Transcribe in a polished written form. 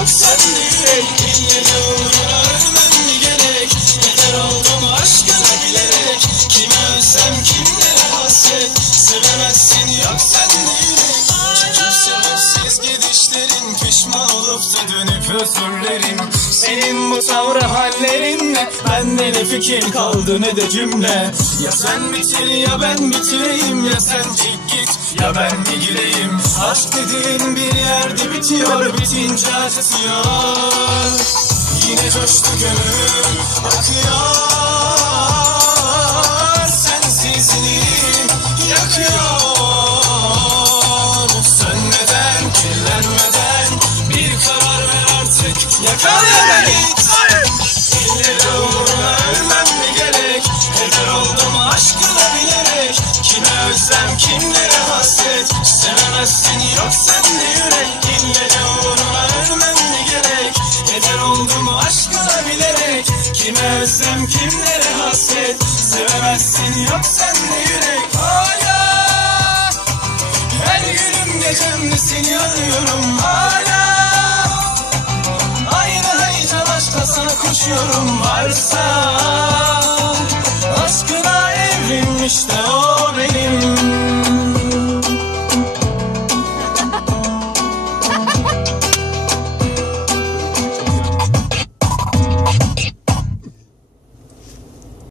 yok sende yürek. İlle de uğruna ölmem mi gerek? Yeter oldum aşkına bilerek. Kimi özlem kimlere hasret, sevemezsin yok sende yürek. Çünkü sebepsiz gidişlerin, pişman olup da dönüp özürlerin. Senin bu tavrı hallerinle bende ne fikir kaldı ne de cümle. Ya sen bitir ya ben bitireyim, ya sen çık git ya ben mi gireyim. Aşk dediğin bir yerde bitiyor, bitince acıtıyor. Yine coştu gönül akıyor, sensizliğin yakıyor. Sönmeden, kirlenmeden bir karar ver artık, yakar ya git. İlle de uğruna ölmem mi gerek? Heder oldum aşkına bilerek. Kime özlem kimlere hasret, sevemezsin yok sende yürek. İlle de uğruna ölmem mi gerek? Heder oldum aşkına bilerek. Kime özlem kimlere hasret, sevemezsin yok sende yürek. Hala her günüm gecemde seni arıyorum hala. Aynı heyecan aşkla sana koşuyorum, varsa aşkına evrilmiş de o.